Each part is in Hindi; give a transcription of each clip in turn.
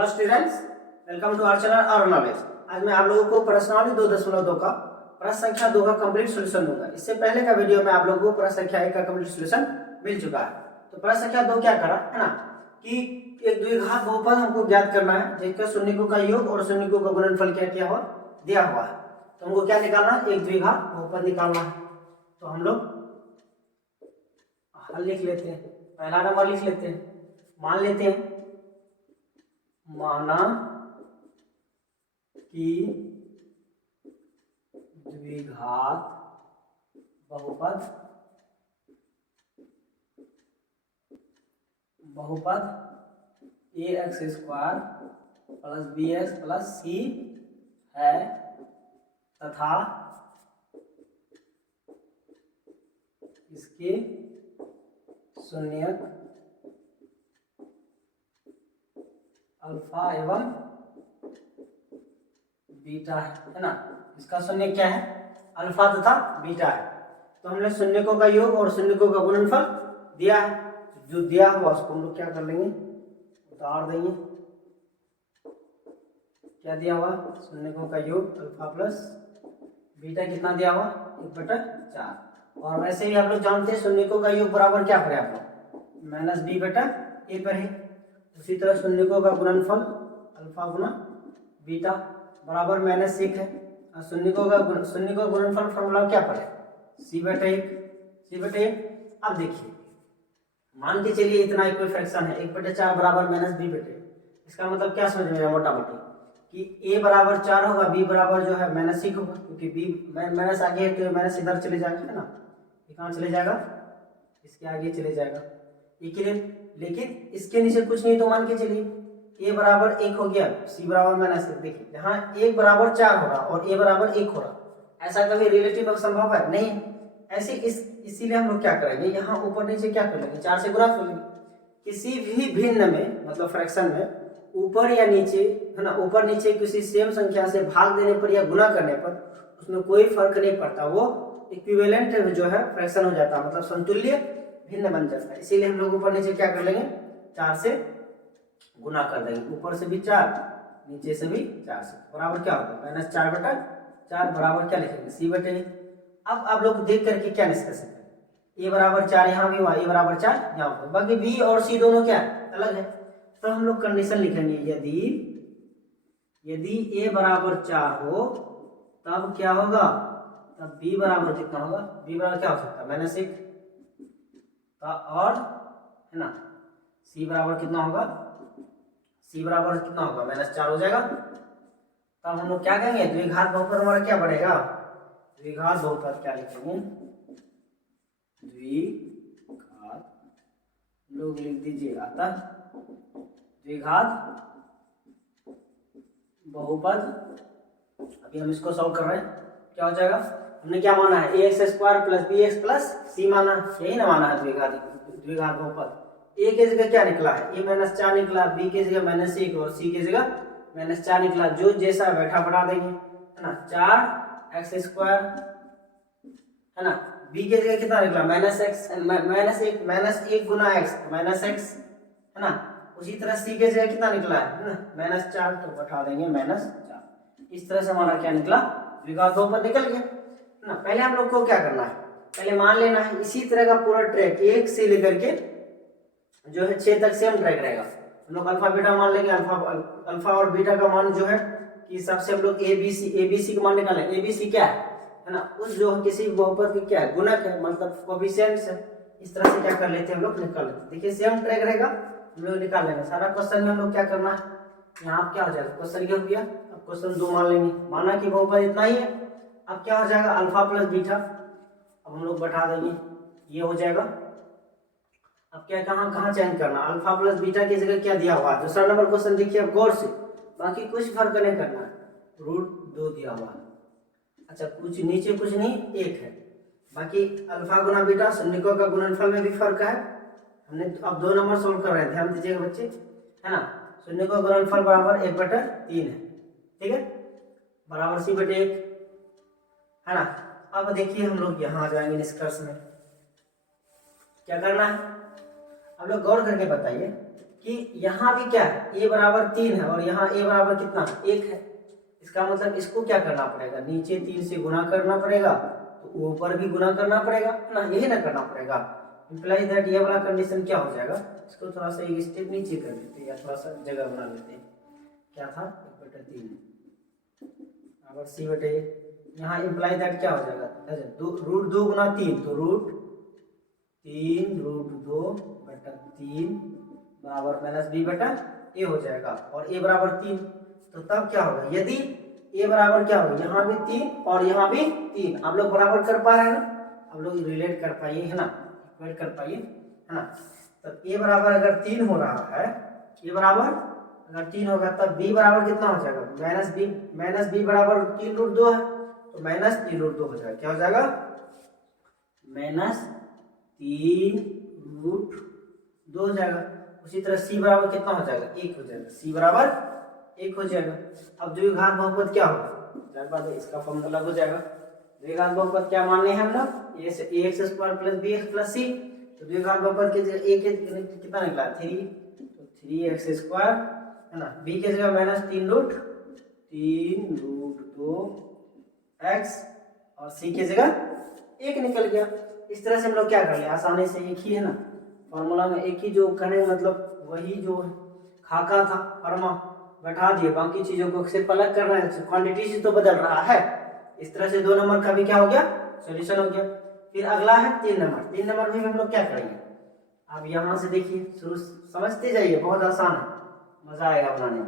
Hello students, welcome to our channel और नॉलेज। आज मैं आप लोगों को प्रश्नावली 2.2 का प्रश्न संख्या 2 का कंप्लीट सॉल्यूशन दूंगा। इससे पहले का वीडियो में आप लोगों को प्रश्न संख्या 1 का कंप्लीट सॉल्यूशन मिल चुका है। तो प्रश्न संख्या 2 क्या करा है ना कि एक द्विघात बहुपद हमको ज्ञात करना है जिसका शून्यकों का योग और शून्यकों का गुणनफल क्या क्या हुआ दिया हुआ है। तो हमको क्या निकालना है, एक द्विघात बहुपद निकालना है। तो हम लोग हल लिख लेते हैं। पहला नंबर लिख लेते हैं, मान लेते हैं माना कि द्विघात बहुपद ax square plus bx plus c है तथा इसके शून्यक अल्फा एवं बीटा है ना। इसका शून्य क्या है, अल्फा तथा बीटा है। तो हमने शून्यकों का योग और शून्यकों का गुणनफल दिया है। जो दिया हुआ उसको हम लोग क्या कर लेंगे, उतार देंगे। क्या दिया हुआ, शून्यकों का योग अल्फा प्लस बीटा कितना दिया हुआ, 1/4। और वैसे भी आप लोग जानते हैं शून्यकों का योग बराबर क्या पड़े आप लोग, -b/a पर है। उसी तरह शून्यकों का गुणनफल अल्फा गुना बीटा बराबर -1 है। और शून्यकों का गुणनफल फॉर्मूला क्या पड़े, c/1। अब देखिए, मान के चलिए इतना एक कोई फ्रैक्शन है 1/4 बराबर -b/a। इसका मतलब क्या समझ में आया मोटा मोटी कि a बराबर 4 होगा, b बराबर जो है -1 होगा, क्योंकि b माइनस आगे है तो माइनस इधर चले जाएगा है ना। ये कहाँ चले जाएगा, इसके आगे चले जाएगा। ये के लिए, लेकिन इसके नीचे कुछ नहीं तो मान के चलिए a बराबर 1 हो गया, c बराबर -1। देखिए यहाँ 1 बराबर 4 हो रहा और a बराबर 1 हो रहा, ऐसा कभी रिलेटिव संभव है नहीं। ऐसे इसीलिए हम लोग क्या करेंगे, यहाँ ऊपर नीचे क्या कर लेंगे, 4 से गुणा कर लेंगे। किसी भी भिन्न में मतलब फ्रैक्शन में ऊपर या नीचे है ना, ऊपर नीचे किसी सेम संख्या से भाग देने पर या गुणा करने पर उसमें कोई फर्क नहीं पड़ता, वो इक्विवेलेंट जो है फ्रैक्शन हो जाता है, मतलब समतुल्य भिन्न बन जाता है। इसीलिए हम लोग ऊपर नीचे क्या कर लेंगे, 4 से गुना कर देंगे। ऊपर से भी 4, नीचे से भी 4 से बराबर क्या होगा, -4/4 बराबर क्या लिखेंगे, c/a। अब आप लोग देख करके क्या निष्कर्ष करें, a बराबर 4 यहाँ भी हुआ, a बराबर 4 यहाँ हुआ, बाकी b और c दोनों क्या अलग है। तो हम लोग कंडीशन लिखेंगे, यदि a बराबर 4 हो तब क्या होगा, तब b बराबर कितना होगा, b बराबर क्या हो सकता है, -1। और है ना c बराबर कितना होगा, c बराबर कितना होगा, -4 हो जाएगा। तब हम लोग क्या कहेंगे, द्विघात बहुपद हमारा क्या बढ़ेगा, द्विघात बहुपद क्या लिखेंगे, द्विघात, लोग लिख दीजिए अतः द्विघात बहुपद। अभी हम इसको सॉल्व कर रहे हैं, क्या हो जाएगा, हमने क्या माना है, ax square plus bx plus c माना, यही ना माना है द्विघात बहुपद। a की जगह क्या निकला है, a -4 निकला, b की जगह -1 और c की जगह -4 निकला। जो जैसा बैठा बढ़ा देंगे है ना, 4x स्क्वायर है ना, b की जगह कितना निकला, -1 गुना x -x है ना। उसी तरह c की जगह कितना निकला है ना, -4, तो बैठा देंगे -4। इस तरह से हमारा क्या निकला, द्विघात बहुपद निकल गया ना। पहले हम लोग को क्या करना है, पहले मान लेना है इसी तरह का पूरा ट्रैक 1 से लेकर के जो है 6 तक सेम ट्रैक रहेगा। हम लोग अल्फा बीटा मान लेंगे, अल्फा और बीटा का मान जो है कि सबसे हम लोग एबीसी का मान निकालें। एबीसी क्या है ना, उस जो किसी बहुपद की क्या है, गुणक है, मतलब कोएफिशिएंट्स है। इस तरह से क्या कर लेते हैं हम लोग, निकाल लेते हैं। देखिए सेम ट्रैक रहेगा, हम लोग निकाल लेंगे। सारा क्वेश्चन में हम लोग क्या करना है, यहाँ क्या हो जाएगा, क्वेश्चन क्या हो गया, अब क्वेश्चन 2 मान लेंगे, माना कि बहुपद इतना ही है। अब क्या हो जाएगा, अल्फा प्लस बीटा, अब हम लोग बैठा देंगे, ये हो जाएगा। अब क्या कहाँ चेंज करना, अल्फा प्लस बीटा की जगह क्या दिया हुआ है, दूसरा नंबर क्वेश्चन देखिए अब गौर से, बाकी कुछ फर्क नहीं करना है, √2 दिया हुआ है। अच्छा कुछ नीचे कुछ नहीं, 1 है। बाकी अल्फा गुना बीटा शून्यकों का गुणनफल में भी फर्क है। हमने अब 2 नंबर सोल्व कर रहे हैं, ध्यान दीजिएगा बच्चे है ना। शून्यकों का गुणनफल बराबर 1/3 है, ठीक है, बराबर c/1 है ना। अब देखिए हम लोग यहाँ आ जाएंगे निष्कर्ष में, क्या करना है, आप लोग गौर करके बताइए कि यहाँ भी क्या है, ए बराबर 3 है और यहाँ ए बराबर कितना 1 है। इसका मतलब इसको क्या करना पड़ेगा, नीचे 3 से गुना करना पड़ेगा तो ऊपर भी गुना करना पड़ेगा ना, यही ना करना पड़ेगा। इम्प्लाई दैट ये वाला कंडीशन क्या हो जाएगा, इसको थोड़ा सा एक स्टेप नीचे कर लेते हैं या थोड़ा सा जगह बना लेते हैं। क्या था 1/3 अगर सी बटे, यहाँ इम्प्लाई दैट क्या हो जाएगा, अच्छा रूट 2 गुना 3 तो रूट 2/3 बराबर माइनस बी बटा ए हो जाएगा और ए बराबर 3। तो तब क्या होगा, यदि ए बराबर क्या होगा, यहाँ भी 3 और यहाँ भी 3, आप लोग बराबर कर पा रहे हैं ना, आप लोग रिलेट कर पाइए है ना, इक्वेट कर पाइए है ना। तब ए बराबर अगर 3 हो रहा है, ए बराबर अगर 3 होगा तब बी बराबर कितना हो जाएगा, माइनस बी बराबर 3√2 है तो माइनस 3√2 हो जाएगा। क्या हो जाएगा, -3√2 हो जाएगा। उसी तरह सी बराबर कितना हो जाएगा, 1 हो जाएगा, सी बराबर 1 हो जाएगा। अब द्विघात बहुपद क्या होगा, बात है इसका फॉर्मूला हो जाएगा। द्विघात बहुपद क्या मानने हैं हम लोग, ax² + bx + c। तो द्विघात बहुपद के जगह a के कितना निकला 3, तो 3x² है ना, b के जगह -3√2x और c के जगह 1 निकल गया। इस तरह से हम लोग क्या कर ले, आसानी से एक ही है ना फॉर्मूला में एक ही जो करने मतलब वही जो खाका था फर्मा बैठा दिए, बाकी चीजों को सिर्फ अलग करना है, क्वांटिटी से तो बदल रहा है। इस तरह से 2 नंबर का भी क्या हो गया, सॉल्यूशन हो गया। फिर अगला है 3 नंबर। 3 नंबर में हम लोग क्या करेंगे, आप यहाँ से देखिए, शुरू समझते जाइए, बहुत आसान है, मजा आएगा बनाने में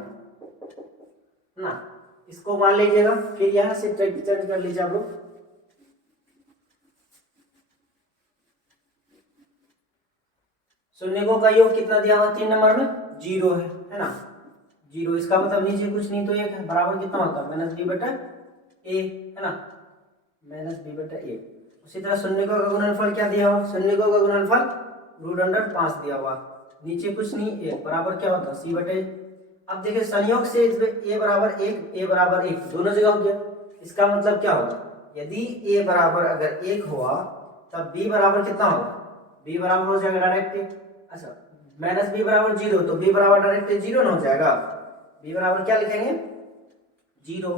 ना। इसको मान लीजिएगा, फिर यहाँ से चेंज कर लीजिए आप लोग। शून्य का योग कितना दिया हुआ 3 नंबर में, 0 है ना, 0। इसका मतलब नीचे कुछ नहीं तो 1 है, बराबर कितना होता है -b बटा a है ना, -b बटा a। उसी तरह शून्य का गुणनफल क्या दिया हुआ, शून्य का गुणनफल √5 दिया हुआ, नीचे कुछ नहीं 1, बराबर क्या होता है c बटे। अब देखिए संयोग से इसमें a बराबर 1 दोनों जगह हो गया। इसका मतलब क्या होगा, यदि a बराबर अगर 1 हुआ तब b बराबर कितना होगा, b बराबर हो जाएगा डायरेक्ट, अच्छा -b बराबर 0 तो b बराबर डायरेक्ट 0 ना हो जाएगा, b बराबर क्या लिखेंगे 0। तो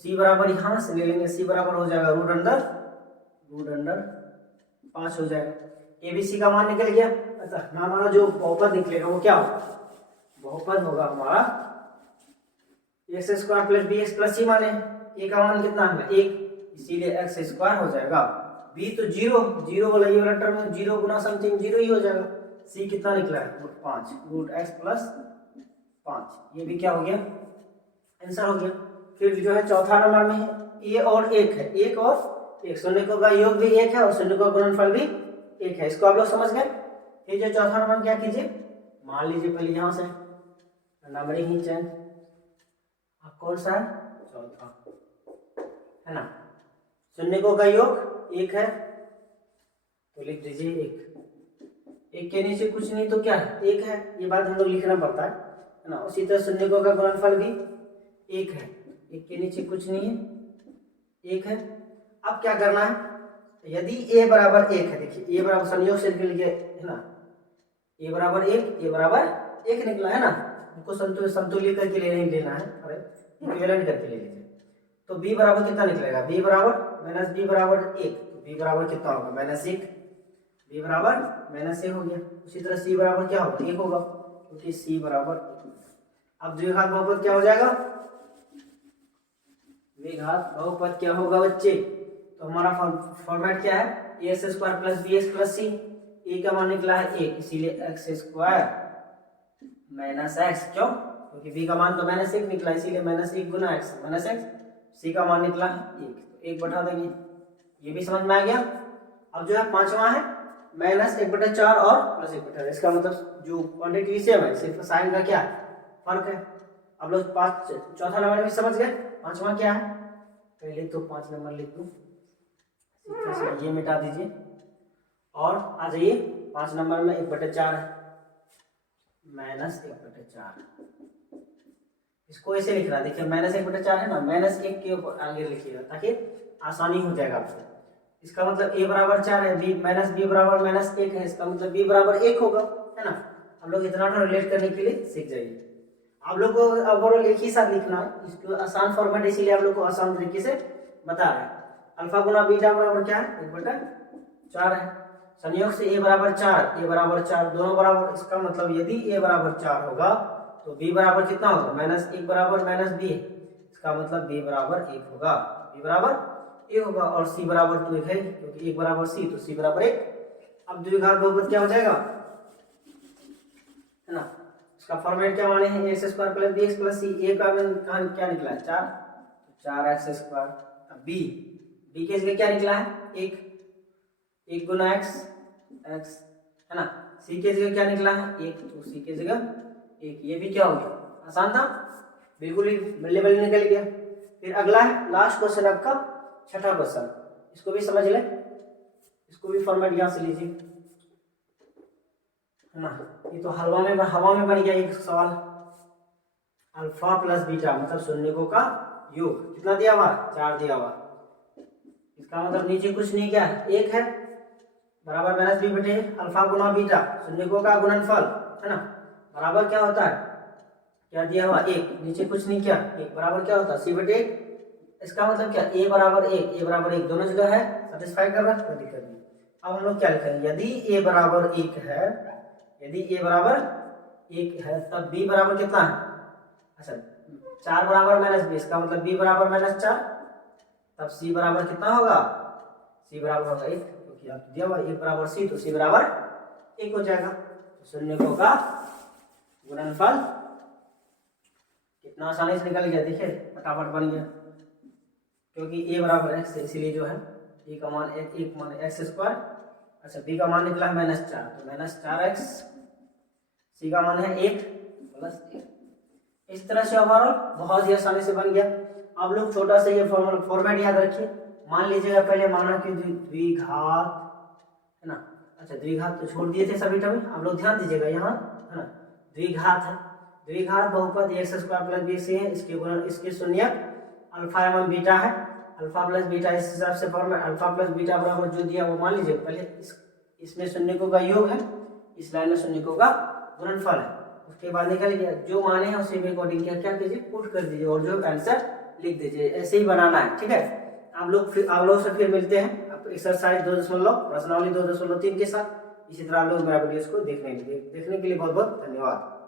c बराबर यहाँ से ले लेंगे, c बराबर हो जाएगा √5 हो जाएगा। abc का मान निकल गया। अच्छा हमारा जो बहुपद निकलेगा वो क्या होगा, बहुपद होगा हमारा x² + bx + c माने a का मान कितना है 1, इसीलिए x² हो जाएगा, b तो 0 वाला ये वाला टर्म 0 गुना समथिंग 0 ही हो जाएगा। c कितना निकला है √5 √x + 5, ये भी क्या हो गया आंसर हो गया। फिर जो है चौथा नंबर में है a और 1 है, 1 और 1, शून्य का योग भी 1 है और शून्य का गुणनफल भी 1 है, इसको आप लोग समझ गए। फिर जो चौथा नंबर क्या कीजिए, मान लीजिए पहले यहाँ से नंबरिंग ही चेंज, अब कौन सा है चौथा है ना, शून्य का योग 1 है तो लिख दीजिए 1 के नीचे कुछ नहीं तो क्या है 1 है, ये बात हम लोग लिखना पड़ता है ना। उसी तरह शून्य का गुणनफल भी 1 है, 1 के नीचे कुछ नहीं है 1 है। अब क्या करना है, यदि a बराबर 1 है, देखिए a बराबर संयोग से निकल गया है ना, a बराबर 1 निकला है ना, हमको समतुल्य करके लेना है, अरे इक्विवेलेंट करके ले लीजिए। तो b बराबर कितना निकलेगा, b बराबर -b बराबर 1, तो b बराबर कितना होगा -1, b बराबर -1 हो गया। उसी तरह c बराबर क्या होगा 1 होगा, क्योंकि c बराबर 1। अब द्विघात बहुपद क्या हो जाएगा, द्विघात बहुपद क्या होगा बच्चे, तो हमारा फॉर्मेट क्या है ax² + bx + c, a का मान निकला है 1, इसीलिए x² - x, क्यों, क्योंकि b का मान तो -1 निकला, इसीलिए -1 गुना x -x, c का मान निकला है 1 तो 1 बैठा देंगे, ये भी समझ में आ गया। अब जो है पांचवा है -1/4 और +1/4, इसका मतलब जो क्वांटिटी सेम है, सिर्फ साइन का क्या फर्क है। अब लोग चौथा नंबर भी समझ गए, पांचवा क्या है, पहले तो 5 नंबर लिख दूं, ये मिटा दीजिए और आ जाइए 5 नंबर में 1/4 है, -1/4, इसको ऐसे लिखना, देखिए -1/4 है ना, -1 के ऊपर आगे लिखिएगा ताकि आसानी हो जाएगा आपको। इसका मतलब a बराबर 4 है, b बराबर -1 है, इसका मतलब b बराबर 1 होगा है ना। आप लोग इतना तो रिलेट करने के लिए सीख जाइए। आप लोग को ओवरऑल एक ही साथ लिखना है, इसको आसान फॉर्मेट इसीलिए आप लोग को आसान तरीके से बता रहे हैं। अल्फा गुना बीटा बराबर क्या है, 1/4 है। संयोग से a बराबर 4, a बराबर 4 दोनों बराबर, इसका मतलब यदि a बराबर 4 होगा तो b बराबर कितना होगा, -1 बराबर -b, इसका मतलब b बराबर 1 होगा, b बराबर 1 होगा। और c बराबर 2 है, क्योंकि 1 बराबर c तो c बराबर 1। अब द्विघात बहुपद क्या हो जाएगा, है ना, इसका फॉर्मेट क्या माने हैं, x square plus bx plus c, a का कहां क्या निकला है 4, 4x स्क्वायर। अब b के जगह क्या निकला है 1 गुना x, है ना। c के जगह क्या निकला है 1, तो c के जगह 1, ये भी क्या हो गया, आसान था, बिल्कुल ही बल्ले बल्ले निकल गया। फिर अगला है लास्ट क्वेश्चन आपका छठा क्वेश्चन, इसको भी समझ ले, इसको भी फॉर्मेट यहां से लीजिए, है ना। ये तो हवा में बन गया एक सवाल, अल्फा प्लस बीटा मतलब शून्यकों का योग कितना दिया हुआ, 4 दिया हुआ। इसका मतलब नीचे कुछ नहीं क्या है, 1 है, बराबर -b बटे अल्फा गुना बीटा शून्यकों का गुणनफल, है ना, बराबर क्या होता है, क्या दिया हुआ 1, नीचे कुछ नहीं क्या 1, बराबर क्या होता है c बटे 1। इसका मतलब क्या a बराबर 1 दोनों जगह है, सेटिस्फाई कर रहा है, कोई दिक्कत नहीं। अब हम लोग क्या लिखेंगे, यदि a बराबर 1 है, यदि a बराबर 1 है तब b बराबर कितना है, अच्छा 4 बराबर -b, इसका मतलब b बराबर -4, तब c बराबर कितना होगा, c बराबर होगा 1, क्योंकि आप दिया हुआ 1 बराबर c तो c बराबर 1 हो जाएगा। तो शून्यकों का गुणनफल कितना आसानी से निकल गया, देखिए फटाफट बन गया, क्योंकि a बराबर x है इसीलिए जो है a का मान 1 मान x स्क्वायर, अच्छा b का मान निकला है -4 तो -4x, c का मान है 1 प्लस 1। इस तरह से ओवरऑल बहुत ही आसानी से बन गया। आप लोग छोटा सा ये फॉर्मेट याद रखिए, मान लीजिएगा पहले माना कि द्विघात, है ना, अच्छा द्विघात तो छोड़ दिए थे सभी टर्म, आप लोग ध्यान दीजिएगा यहाँ, है ना, द्विघात है, द्विघात बहुपद x स्क्वायर प्लस b से है, इसके शून्यक अल्फा एवं बीटा है, अल्फा प्लस बीटा, इस हिसाब से फॉर्मेट अल्फा प्लस बीटा बराबर जो दिया वो मान लीजिए पहले इसमें शून्यकों का योग है, इस लाइन में शून्यकों का गुणनफल है, उसके बाद निकल गया जो माने हैं उसी में अकॉर्डिंग क्या कीजिए पुट कर दीजिए और जो आंसर लिख दीजिए, ऐसे ही बनाना है, ठीक है। आप लोग से फिर मिलते हैं एक्सरसाइज 2.0 प्रश्नावली 2.3 के साथ। इसी तरह आप लोग मेरा वीडियोस को देखने के लिए बहुत बहुत धन्यवाद।